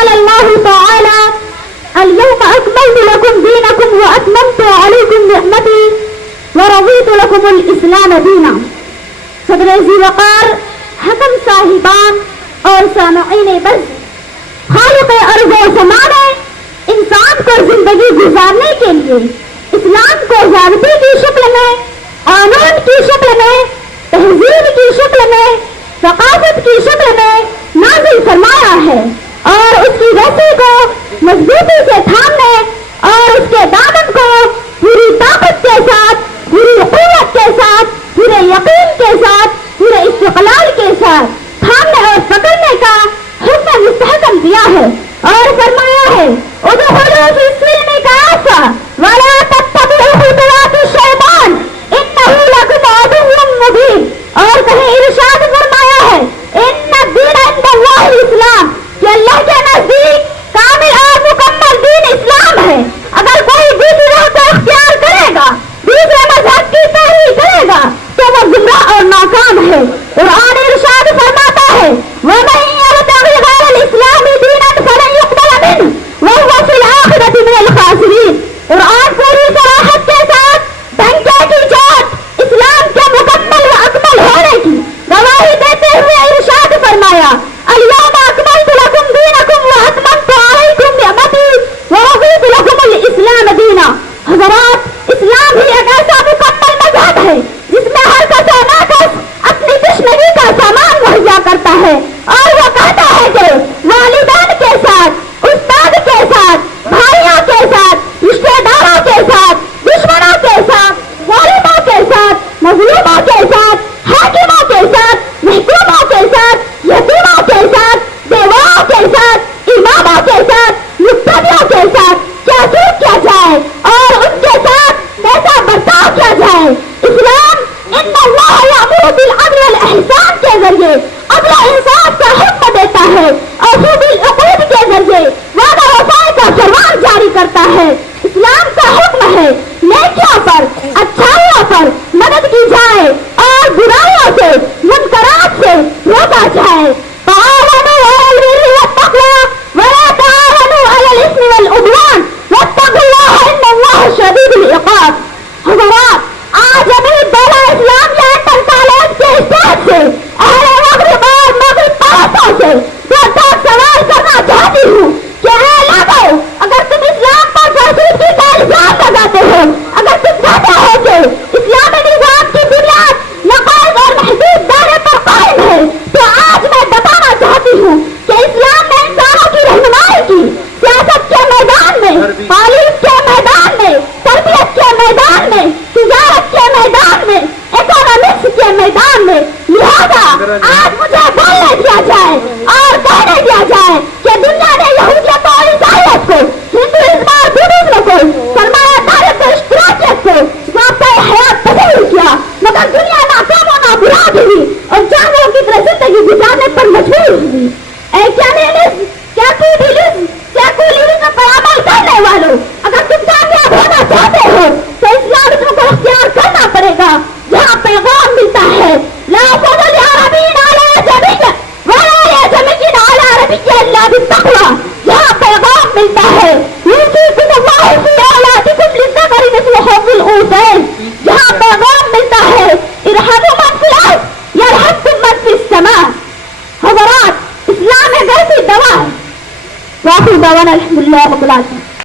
قال الله تعالى اليوم أكملت لكم دينكم وأتممت عليكم نعمتي ورضيت لكم الإسلام دينا. صدر ذی وقار، حکم صاحبان اور سامعین بز، خالق ارض و زمان نے انسان کو زندگی گزارنے کے لیے اسلام کو ضابطے کی شکل میں، قانون کی شکل میں، تہذیب کی شکل میں، ثقافت کی شکل میں نازل فرمایا ہے، اور اس کی رسی کو مضبوطی سے تھامنے اور اس کے دامن کو پوری طاقت کے ساتھ، پوری قوت کے ساتھ، پورے یقین کے ساتھ، پورے استقلال کے ساتھ تھامنے اور پکڑنے کا حکم مستحکم دیا ہے، اور فرمایا ہے ادخلوا فی السلم کافہ ولا تتبعوا خطوات الشیطان انہ لکم عدو مبین. اور کہیں ارشاد فرمایا ہے ان الدین عند اللہ الاسلام، کہ اللہ کے نزدیک کامل اور مکمل دین اسلام ہے. اگر کوئی دوسری راہ کو اختیار کرے گا، دوسرے مذہب کی پیروی کرے گا، تو وہ گمراہ اور ناکام ہے. قرآن ارشاد فرماتا ہے وَمَن يَبْتَغِ غَيْرَ الْإِسْلَامِ دِينًا فَلَن يُقْبَلَ مِنْهُ وَهُوَ فِي الْآخِرَةِ مِنَ الْخَاسِرِينَ. قرآن پوری صراحت کے ساتھ ڈنکے کی چوٹ اسلام کے مکمل و اکمل ہونے کی گواہی دیتے ہوئے ارشاد فرمایا اليوم اکملت لکم دینکم واتممت علیکم نعمتی ورضیت لکم الاسلام دینا. حضرات، اسلام ہی ایک ایسا مکمل مذہب ہے جس میں ہر کس و ناکس اپنی تشنگی کا سامان مہیا کرتا ہے، اور وہ کہتا ہے کہ والدین کے ساتھ، استاد کے ساتھ، بھائیوں کے ساتھ، رشتے داروں کے ساتھ، دشمنوں کے ساتھ، ظالموں کے ساتھ، مظلوموں کے ساتھ، حاکموں کے ساتھ، محکوموں کے ساتھ، یتیموں کے ساتھ، بیواؤں کے ساتھ، اماموں کے ساتھ، مقتدیوں کے ساتھ کیا سلوک کیا جائے اور ان کے ساتھ کیسا برتاؤ کیا جائے. اسلام ان اللہ یامر بالعدل والاحسان کے ذریعے عدل و انصاف کا حکم دیتا ہے، اور خوب العقود کے ذریعے وعدہ وفا کا فرمان جاری کرتا ہے. اسلام کا حکم ہے نیکیوں پر، اچھائیوں پر مدد کی جائے اور برائیوں سے، منکرات سے روکا جائے. تعاونوا علی البر والتقوی ولا تعاونوا علی الاثم والعدوان واتقوا اللہ ان اللہ شدید العقاب. حضرات، آج ابھی دولہ اسلامیہ انٹر کالج کے اسٹیج سے اہل مغرب اور مغرب پڑوسوں سے دو سوال کرنا چاہتی ہوں کہ اے لوگو، اگر تم اسلام پر جاسوسی کا الزام لگاتے ہو، اگر تم کہتے ہو کہ اسلامی نظام کی بنیاد نقائص اور محدود دائرے پر قائم ہے، تو آج میں بتانا چاہتی ہوں کہ اسلام نے انسانوں کی رہنمائی کی، سیاست کے میدان میں، تعلیم کے میدان میں، تربیت کے میدان میں، تجارت کے میدان میں، اکنامکس کے میدان میں. لہذا آج مجھے بولنے دیا جائے اور کہنے دیا جائے کہ دنیا نے یہودیت اور عیسائیت کو، ہندوازم اور بدھزم کو، سرمایہ داری کو، اشتراکیت کو ضابطۂ حیات تسلیم کیا، مگر دنیا ناکام و نابراد ہوئی اور جانوروں کی طرح زندگی گزارنے پر مجبور ہوئی. اے کیپٹلزم، سیکولرزم پر عمل کرنے والوں، اگر تم کامیاب ہونا چاہتے ہو تو اسلامزم کو اختیار کرنا پڑے گا، جہاں پیغام ملتا ہے لا فضل عربی علی عجمی ولا عجمی علی عربی الا بالتقوی، جہاں پیغام ملتا ہے یوصیکم اللہ فی اولادکم للذکر مثل حظ الانثیین، جہاں پیغام ملتا ہے ارحموا من فی الارض یرحمکم من فی السماء. حضرات، اسلام ایک ایسی دوا ہے. واخر دعوانا الحمدللہ رب العالمین.